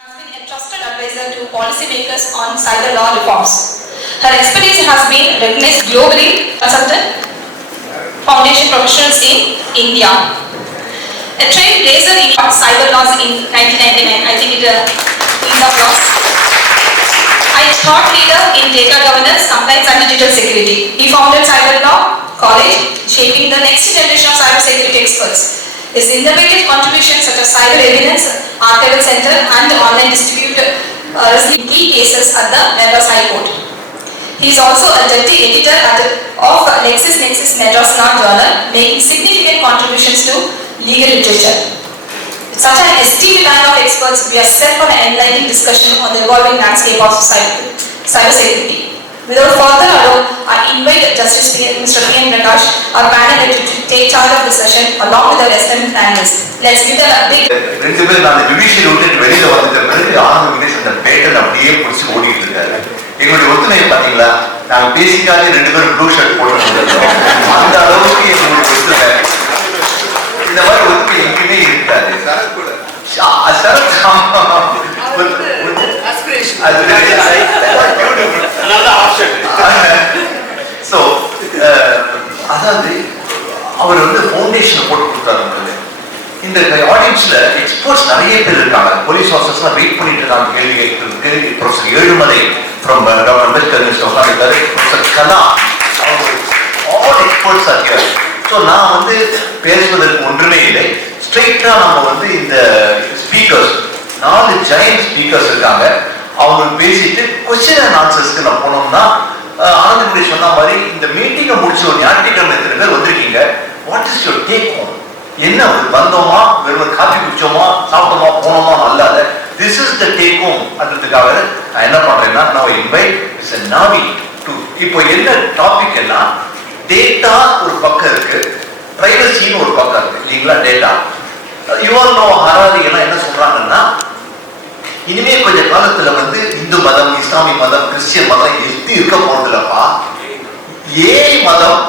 has been a trusted advisor to policymakers on cyber law reforms. Her expertise has been recognized globally, consultant foundation professionals in India. A trailblazer in cyber laws in 1999. I think it is applause. A thought leader in data governance, compliance and digital security. He founded Cyber Law College, shaping the next generation of cybersecurity experts. His innovative contributions such as cyber evidence, archival center and online dispute key cases at the Madras High Court. He is also a deputy editor of Nexus Madras Law Journal, making significant contributions to legal literature. With such an esteemed panel of experts, we are set for an enlightening discussion on the evolving landscape of cybersecurity. Without further ado, I invite Justice Mr. P.M. Prakash, our panel to take charge of the session along with our esteemed panelists. Let's give them a big... ரெண்டு பேரும் நான் judicial விட்டு வெளியில வந்துட்ட பிறகு ஆனந்த வினேஷ் அந்த pattern அப்படியே பிடிச்சி ஓடிட்டு இருக்காரு. எங்களுடைய ஒத்துழைப்பு பாத்தீங்களா, நாங்க பேசிக்காக ரெண்டு பேரும் ப்ளூ ஷர்ட் போட்டு வந்திருக்கோம். அந்த அளவுக்கு எங்களுடைய ஒத்துழை இந்த மாதிரி ஒத்துழை எங்கேயுமே இருக்காது. அதாவது அவர் வந்து ஃபவுண்டேஷன் போட்டு கொடுத்தாரு. இந்த ஆடியன்ஸ்ல எக்ஸ்பர்ட்ஸ் நிறைய பேர் இருக்காங்க. போலீஸ் ஆஃபீஸர்ஸ்லாம் வெயிட் பண்ணிட்டு இருக்காங்க கேள்வி கேட்கறதுக்கு. Professor Ezhumalai from doctor Ambedkar உட்காந்துருக்காரு. Professor Kala, all experts are here. So நான் வந்து பேசுவதற்கு ஒன்றுமே இல்லை. ஸ்ட்ரெயிட்டா நம்ம வந்து இந்த ஸ்பீக்கர்ஸ் 4 ஜெயண்ட் ஸ்பீக்கர்ஸ் இருக்காங்க. அவங்க பேசிட்டு கொஸ்டின் அண்ட் ஆன்சர்ஸ்க்கு நான் போனோம்னா ஆனந்தகுடி சொன்ன மாதிரி இந்த மீட்டிங்கை முடிச்சு ஒரு ஞாயிற்றுக்கிழமை எத்தனை பேர் வந்திருக்கீங்க. What is your take home? என்ன வந்தோமா, வெறும் காஃபி குடிச்சோமா, சாப்பிட்டோமா, போனோமா அல்லாத this is the take home அப்படின்றதுக்காக நான் என்ன பண்றேன்னா, நான் இன்வைட் மிஸ்டர் நாவி டு. இப்போ என்ன டாபிக் எல்லாம், டேட்டா ஒரு பக்கம் இருக்கு, பிரைவசின்னு ஒரு பக்கம் இருக்கு இல்லைங்களா. டேட்டா யுவனோ ஹராரி எல்லாம் என்ன சொல்றாங்கன்னா, இனிமே கொஞ்ச காலத்துல வந்து இந்து மதம், இஸ்லாமிய மதம், கிறிஸ்டியன் மதம் எது இருக்க போறதுலப்பா, ஏஐ மதம்,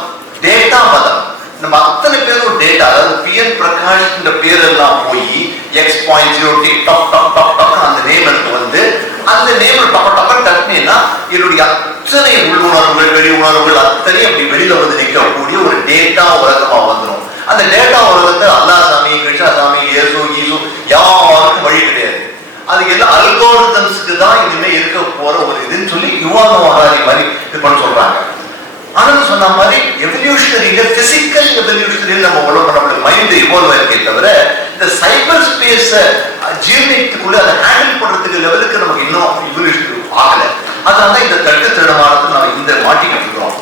டேட்டா மதம். நம்ம அத்தனை பேரும் டேட்டா, அதாவது பிஎன் பிரகாஷ் இந்த பேரெல்லாம் போய் X.0 டிக்டாக் டாக் டாக் டாக் அந்த நேம் எடுத்து வந்து அந்த நேம் டப்ப டப்ப டக்குனா என்னுடைய அத்தனை உள்ளுணர்வுகள் வெளி உணர்வுகள் அத்தனை அப்படி வெளியில வந்து நிற்கக்கூடிய ஒரு டேட்டா உலகமா வந்துடும். அந்த டேட்டா உலகத்தை அல்லாஹ் சாமி, கிருஷ்ணா சாமி, இயேசு ஈசு யாருக்கும் வழி கிடையாது. அது எல்லாம் அல்கோரிதம்ஸ்க்கு தான் இனிமே இருக்க போற ஒரு இதுன்னு சொல்லி யுவானோ ஹராரி மாதிரி இது பண்ண சொல்றாங்க. ஆனந்த் சொன்ன மாதிரி எவல்யூஷனரியில பிசிக்கல் எவல்யூஷனரியில் நம்ம உலகம் நம்மளோட மைண்ட் இவால்வ் ஆயிருக்கே தவிர இந்த சைபர் ஸ்பேஸ ஜீர்ணித்துக்குள்ள அதை ஹேண்டில் பண்றதுக்கு லெவலுக்கு நமக்கு இன்னும் இவல்யூஷன் ஆகல. அதனால இந்த தட்டு திருடமானது நம்ம இந்த மாட்டிக்கிட்டு இருக்கிறோம்.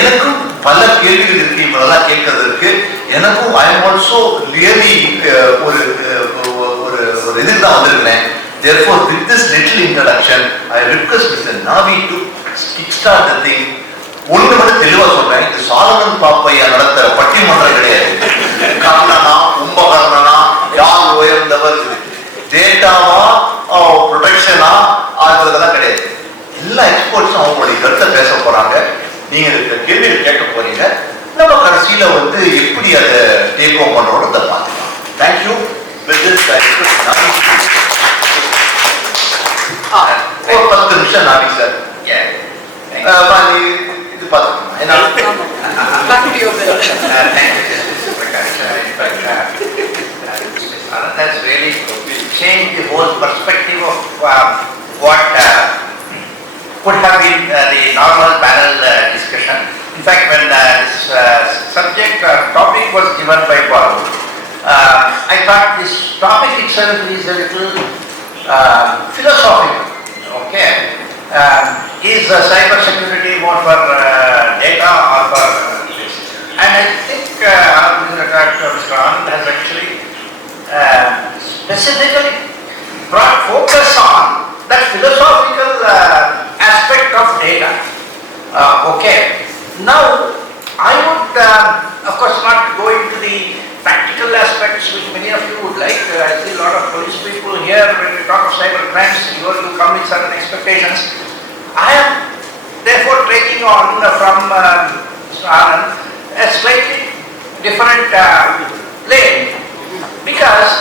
எனக்கும் பல கேள்விகள் இருக்கு இவங்களெல்லாம் கேட்கறதுக்கு. எனக்கும் ஐ எம் ஆல்சோ ரியலி ஒரு இதுக்கு தான் வந்திருக்கிறேன். Therefore, with this little introduction, I request Mr. Naavi to kickstart the thing. ஒன்று மட்டும் தெளிவா சொல்றேன், இது சாலமன் பாப்பையா நடத்துற பட்டிமன்றம் கிடையாது. கர்ணனா கும்பகர்ணனா யார் உயர்ந்தவர், டேட்டாவா ப்ரொடெக்ஷனா ஆகிறதெல்லாம் கிடையாது. எல்லா எக்ஸ்பர்ட்ஸும் அவங்களுடைய கருத்தை பேச போறாங்க. நீங்க இருக்கிற கேள்விகள் கேட்க போறீங்க. நம்ம கடைசியில வந்து எப்படி அதை டேக் ஓவர் பண்றோம்ன்றத பார்த்துக்கலாம். Thank you. With this, I request Naavi. ஒரு 10 நிமிஷம் நாவி சார். இது பார்த்துக்கோங்க. என்ன that's really changed the whole perspective of what could have been the normal panel discussion. In fact, when this subject topic was given by Paul, I thought this topic itself is a little philosophical. Okay, is cybersecurity more for data or for this? And I think Mr. Anand has actually specifically brought focus on that philosophical aspect of data. Okay, now I would of course not go into the practical aspects which many of you would like. I see a lot of police people here. When we talk of cyber crimes, you come with certain expectations. I am therefore taking on from Anand a slightly different lane, because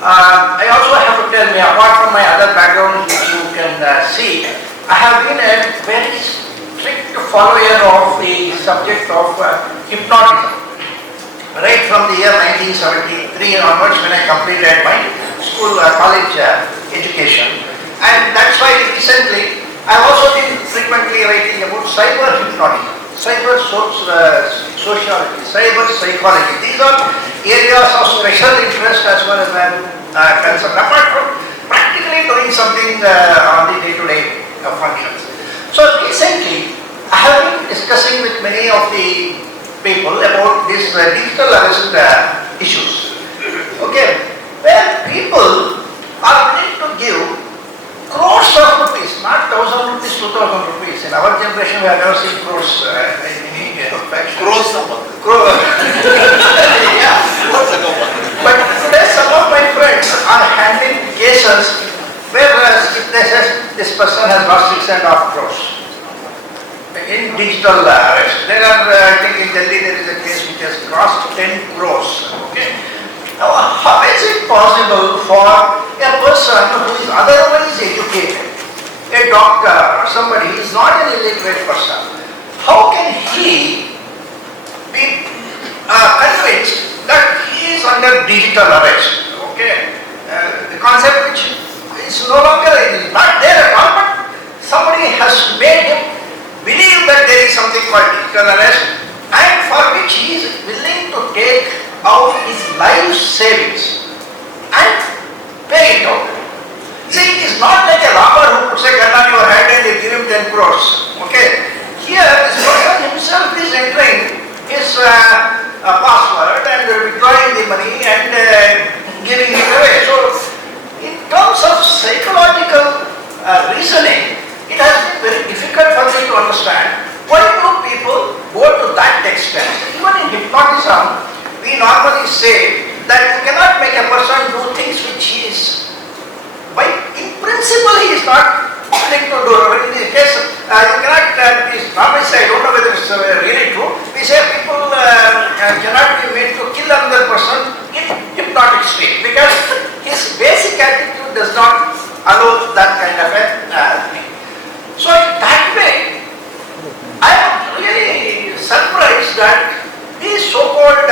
I also have to tell apart from my other background, which you can see, I have been a very strict follower of the subject of hypnotism. Right from the year 1973 onwards, when I completed my college education, and that's why recently I have also been frequently writing about cyber hypnotism, cyber sociology, cyber psychology. These are areas of special interest as far as I am concerned, apart from practically doing something on the day-to-day functions. So recently, I have been discussing with many of the people about these digital arrest issues. Okay, where people are willing to give crores of rupees, not 1,000 rupees, 2,000 rupees. In our generation, we have never seen crores in any fashion. Crores. Yeah. But today, some of my friends are handling cases where if they say this person has lost 6.5 crores in digital arrest. There are, I think in Delhi there is a case which has crossed 10 crores. Okay. Now, how is it possible for a person who is otherwise educated, a doctor or somebody, he is not an illiterate person, how can he be convinced that he is under digital arrest? Okay. The concept which is no longer, it is not there at all, but somebody has made him believe that there is something called digital arrest, and for which he is willing to take out his life savings and pay it out. See, it is not like a robber who puts a gun on your head and you give him 10 crores. Okay. Here, this person himself is entering his password and withdrawing the money and giving it away. So, in terms of psychological reasoning, it has been very difficult for me to understand why do people go to that extent. Even in hypnotism, we normally say that you cannot make a person do things which he is, in principle he is not willing to do. In the case, you cannot, normally say, I don't know whether it's really true, we say people cannot be made to kill another person in hypnotic state because his basic attitude does not allow that kind of a thing. So in that way, I am really surprised that these so-called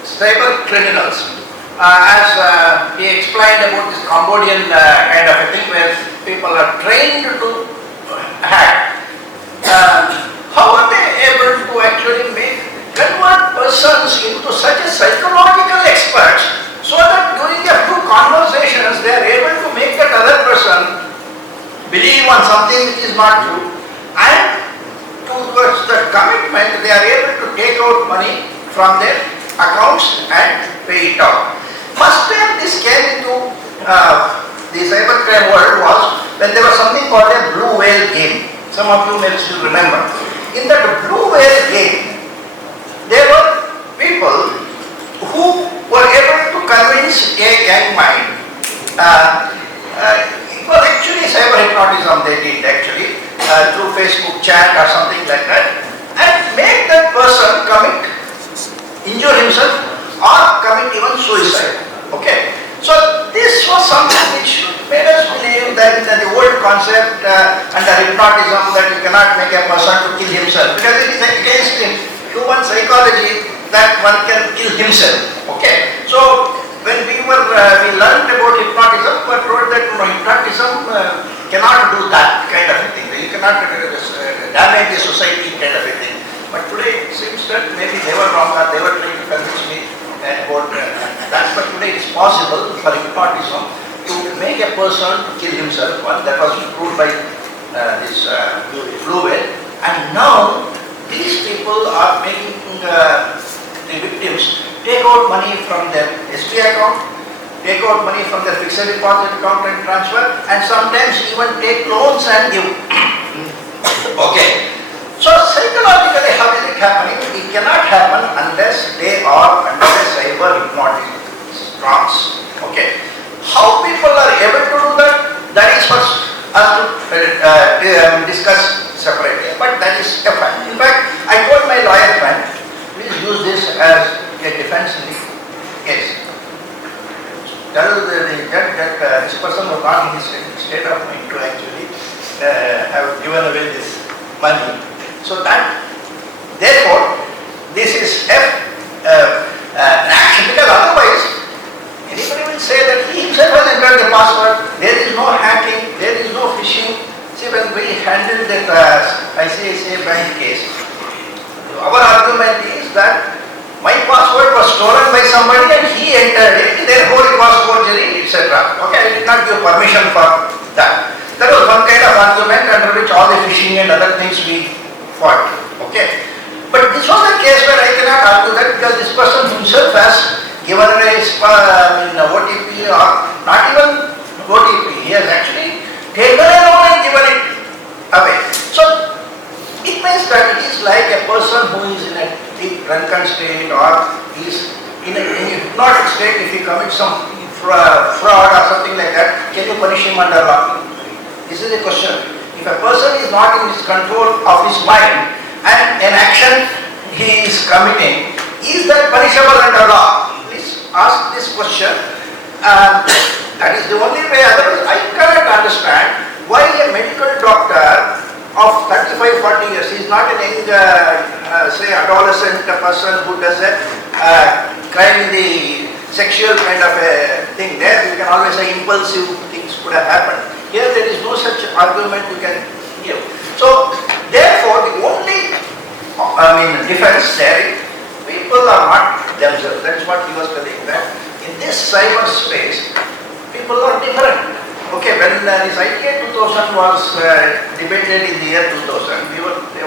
cyber criminals, as he explained about this Cambodian kind of a thing where people are trained to hack, how are they able to actually convert persons into such a psychological experts so that during a few conversations they are able to make that other person believe on something which is not true, and towards the commitment they are able to take out money from their accounts and pay it out. First time this came into the cybercrime world was when there was something called a blue whale game. Some of you may still remember. In that blue whale game, there were people who were able to convince a young mind. It was actually cyber hypnotism they did actually through Facebook chat or something like that, and make that person injure himself or commit even suicide. Okay. So this was something which made us believe that in the old concept under hypnotism that you cannot make a person to kill himself because it is against human psychology that one can kill himself. Okay. So when we learned about hypnotism, we were told that hypnotism cannot do that kind of a thing. You cannot damage the society kind of a thing. But today it seems that maybe they were wrong or they were trying to convince me about that. But today it is possible for hypnotism to make a person to kill himself. Well, that was proved by this blue whale. And now these people are making the victims take out money from their SBI account, take out money from their fixed deposit account and transfer, and sometimes even take loans and give. Okay. So psychologically, how is it happening? It cannot happen unless they are under a cyber hypnotic trance. Okay. How people are able to do that? That is for us to discuss separately. But that is a fact. In fact, I told my lawyer friend, please use this as a defense case. tell the judge that this person was not in his state of mind to actually have given away this money. So that, therefore, this is an action, because otherwise anybody will say that he himself has entered the password, there is no hacking, there is no phishing. See, when we handled that ICICI Bank case, our argument is that my password was stolen by somebody and he entered it, therefore it was forgery, etc. Okay, I did not give permission for that. That was one kind of argument under which all the phishing and other things we fought. Okay. But this was a case where I cannot argue that, because this person himself has given away his OTP, or not even OTP, he has actually taken it on and given it away. So it means that it is like a person who is in a deep drunken state, or is in a hypnotic state. If he commits some fraud or something like that, can you punish him under law? This is a question. If a person is not in his control of his mind and an action he is committing, is that punishable under law? Please ask this question. That is the only way. Otherwise, I cannot understand why a medical doctor of 35-40 years, he is not a young, say, adolescent person who does a crime in the sexual kind of a thing. There you can always say impulsive things could have happened. Here there is no such argument you can give. So therefore the only defense there is people are not themselves. That is what he was telling, that in this cyberspace people are different. Okay, when this ITA 2000 was debated in the year 2000,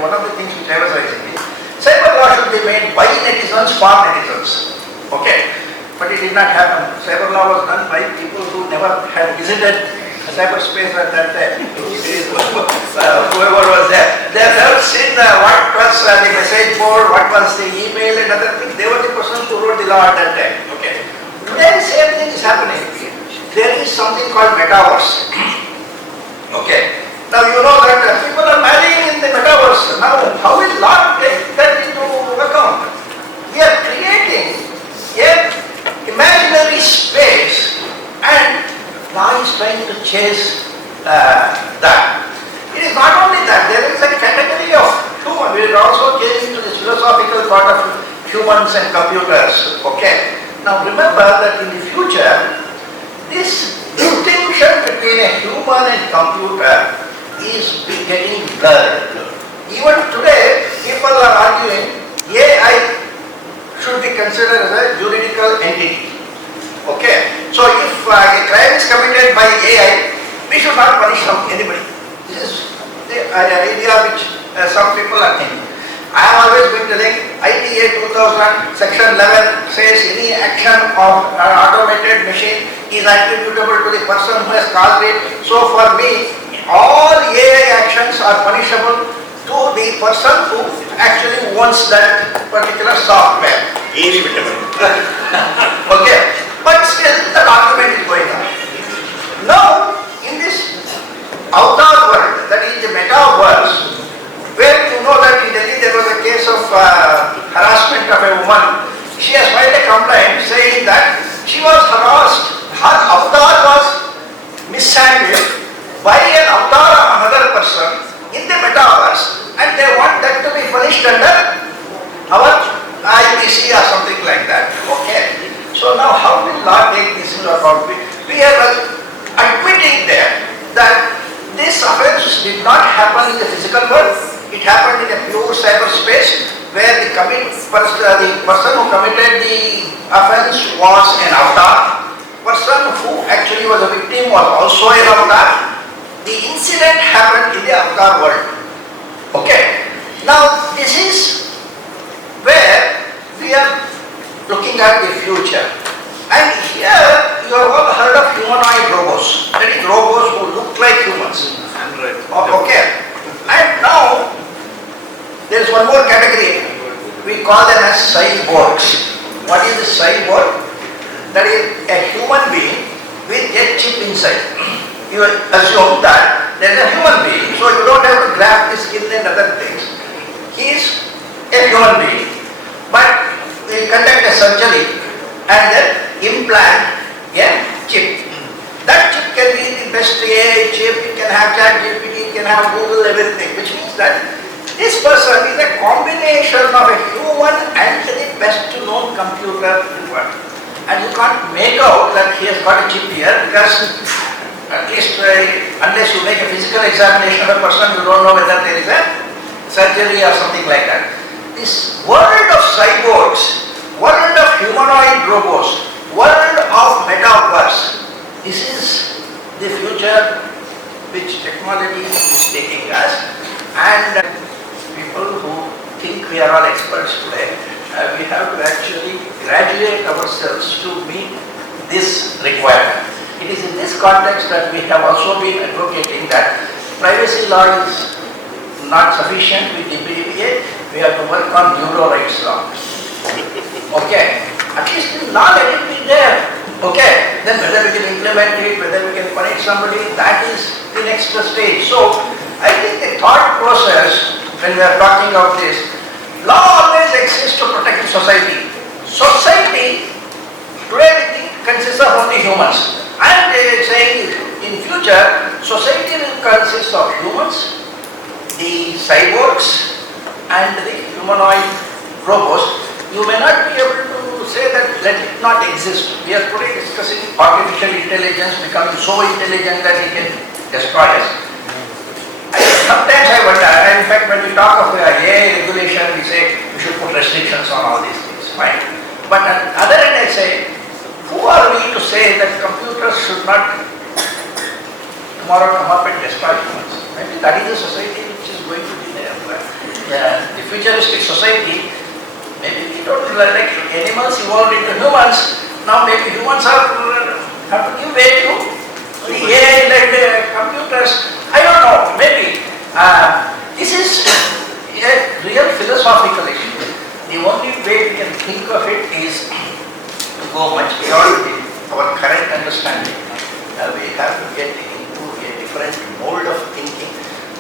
one of the things which I was raising is cyber law should be made by netizens for netizens. Okay, but it did not happen. Cyber law was done by people who never had visited cyberspace at that time. Whoever was there, they have never seen what was the message board, what was the email and other things. They were the persons who wrote the law at that time. Okay, today the same thing is happening. There is something called metaverse. Okay. Now you know that people are marrying in the metaverse. Now how will law take that into account? We are creating a imaginary space and law is trying to chase that. It is not only that, there is a category of human. We are also getting into this philosophical part of humans and computers. Okay. Now remember that in the future, this distinction between a human and computer is getting blurred. Even today, people are arguing AI should be considered as a juridical entity. Okay, so if a crime is committed by AI, we should not punish anybody. This is the idea which some people are thinking. I have always been telling ITA 2000 section 11 says any action of an automated machine is attributable to the person who has caused it. So for me, all AI actions are punishable to the person who actually owns that particular software. Okay, but still the argument is going on. Now, in this avatar world, that is the metaverse, where you know that in Delhi there was a case of harassment of a woman. She has filed a complaint saying that she was harassed, her avatar was mishandled by an avatar of another person in the metaverse, and they want that to be punished under our IPC or something like that. Okay. So now how will law take this into account? We are admitting there that this offense did not happen in the physical world. It happened in a pure cyberspace where the person who committed the offense was an avatar. Person who actually was a victim was also an avatar. The incident happened in the avatar world. Okay. Now this is where we are looking at the future. And here you have all heard of humanoid robots. That is robots who look like humans. Okay. And now there is one more category. We call them as cyborgs. What is the cyborg? That is a human being with a chip inside. You assume that there is a human being, so you don't have to graft the skin and other things. He is a human being, but we conduct a surgery and then implant a chip. That chip can be the best AI chip, it can have ChatGPT, it can have Google, everything, which means that this person is a combination of a human and the best known computer in the world. And you can't make out that he has got a chip here because at least unless you make a physical examination of a person, you don't know whether there is a surgery or something like that. This world of cyborgs, world of humanoid robots, world of metaverse, this is the future which technology is taking us, and people who think we are all experts today, we have to actually graduate ourselves to meet this requirement. It is in this context that we have also been advocating that privacy law is not sufficient with FDPPI, we have to work on neuro rights law. Okay, at least the law let it be there. Okay, then whether we can implement it, whether we can punish somebody, that is the next stage. So, I think the thought process when we are talking of this, law always exists to protect the society. Society, today we think consists of only humans. And saying in future, society will consist of humans, the cyborgs and the humanoid robots. You may not be able to say that let it not exist. We are today discussing artificial intelligence becoming so intelligent that it can destroy us. Sometimes I wonder, in fact when we talk of AI regulation, we say we should put restrictions on all these things, fine. But on the other end I say, who are we to say that computers should not tomorrow come up and destroy humans? Maybe that is the society which is going to be there. The futuristic society, maybe we don't like animals evolved into humans, now maybe humans have to give way to the AI-led computers. I don't know, maybe. This is a real philosophical issue. The only way we can think of it is to go much beyond our current understanding. We have to get into a different mode of thinking.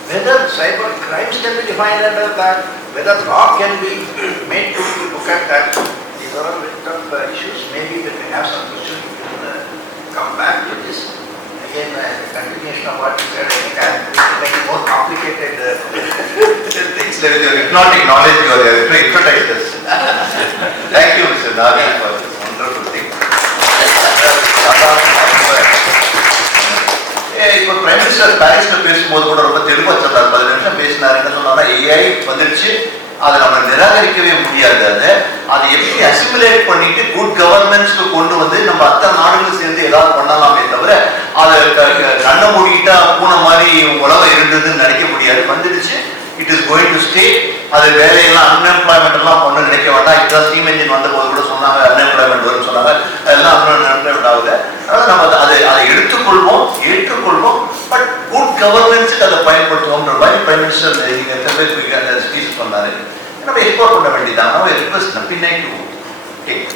Whether cyber crimes can be defined under that, whether law can be made to look at that, these are all very tough issues. Maybe when we have some questions, we will come back to this. Again, the continuation of what you said, I think I'm making more complicated things. If not acknowledge your expertise. Thank you, Mr. Naavi, for this wonderful thing. இப்போ prime minister பாரிஸ்ல பேசும்போது கூட ரொம்ப தெளிவா சொன்னார். 10 நிமிஷம் பேசினார். என்ன சொன்னாங்க, ஏஐ வந்துடுச்சு, அதை நம்ம நிராகரிக்கவே முடியாது. அதை எப்படி அசிமுலேட் பண்ணிட்டு குட் கவர்னன்ஸ்க்கு கொண்டு வந்து நம்ம அத்தனை நாடுகளும் சேர்ந்து ஏதாவது பண்ணலாமே தவிர அதை கண்ணை மூடிட்டா பூனை மாதிரி உலகம் இருந்ததுன்னு நினைக்க முடியாது. வந்துடுச்சு, it is going to stay. அது வேலையெல்லாம் அன்எம்ப்ளாய்மெண்ட் எல்லாம் பண்ண நினைக்க வேண்டாம். இப்பதான் ஸ்டீம் என்ஜின் வந்த போது கூட சொன்னாங்க அன்எம்ப்ளாய்மெண்ட் வரும்னு சொன்னாங்க. அதெல்லாம் அன்எம்ப்ளாய்மெண்ட் ஆகுது. அதனால நம்ம அதை எடுத்துக்கொள்வோம், ஏற்றுக்கொள்வோம். பட் குட் கவர்னன்ஸுக்கு அதை பயன்படுத்துவோம்ன்ற மாதிரி பிரைம் மினிஸ்டர் நீங்க ஸ்பீச் பண்ணாரு. நம்ம எக்ஸ்போர்ட் பண்ண வேண்டியதான். Request நப்பிங் to take